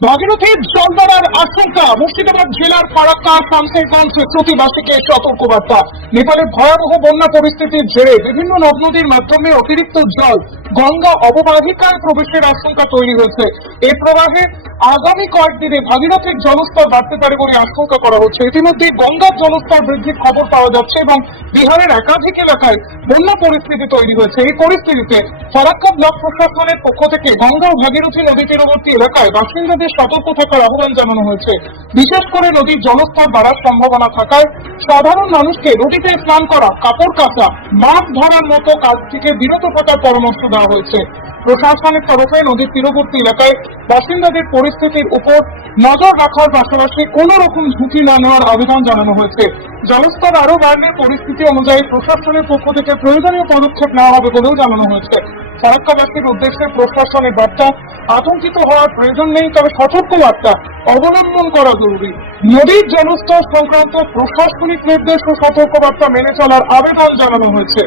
ভাগীরথীর জল বাড়ার আশঙ্কা, মুর্শিদাবাদ জেলার ফারাক্কা শামশেরগঞ্জ প্রতিবাসীকে সতর্কবার্তা। নেপালের ভয়াবহ বন্যা পরিস্থিতির জেরে বিভিন্ন নদ নদীর মাধ্যমে অতিরিক্ত জল গঙ্গা অববাহিকায় প্রবেশের আশঙ্কা তৈরি হয়েছে। এই প্রবাহে আগামী কয়েকদিনে ভাগীরথীর জলস্তর বাড়তে পারে বলে আশঙ্কা করা হচ্ছে। ইতিমধ্যে গঙ্গার জলস্তর বৃদ্ধির খবর পাওয়া যাচ্ছে এবং বিহারের একাধিক এলাকায় বন্যা পরিস্থিতি তৈরি হয়েছে। এই পরিস্থিতিতে ফারাক্কা ব্লক প্রশাসনের পক্ষ থেকে গঙ্গা ও ভাগীরথী নদী তীরবর্তী এলাকায় বাসিন্দাদের সতর্ক থাকার আহ্বান জানানো হয়েছে। বিশেষ করে নদীর জলস্তর বাড়ার সম্ভাবনা থাকায় সাধারণ মানুষকে নদীতে স্নান করা, কাপড় কাচা, মাছ ধরার মতো কাজ থেকে বিরত থাকার পরামর্শ দেওয়া হয়েছে। প্রশাসনের তরফে নদীর তীরবর্তী এলাকায় বাসিন্দাদের পরিস্থিতির উপর নজর রাখার পাশাপাশি কোন রকম ঝুঁকি না নেওয়ার আবেদন জানানো হয়েছে। জলস্তর আরো বাড়লে পরিস্থিতি অনুযায়ী প্রশাসনের পক্ষ থেকে প্রয়োজনীয় পদক্ষেপ নেওয়া হবে বলেও জানানো হয়েছে। ফারাক্কাবাসীর উদ্দেশ্যে প্রশাসনের বার্তা, আতঙ্কিত হওয়ার প্রয়োজন নেই, তবে সতর্ক বার্তা অবলম্বন করা জরুরি। নদীর জলস্তর সংক্রান্ত প্রশাসনিক নির্দেশ ও সতর্কবার্তা মেনে চলার আবেদন জানানো হয়েছে।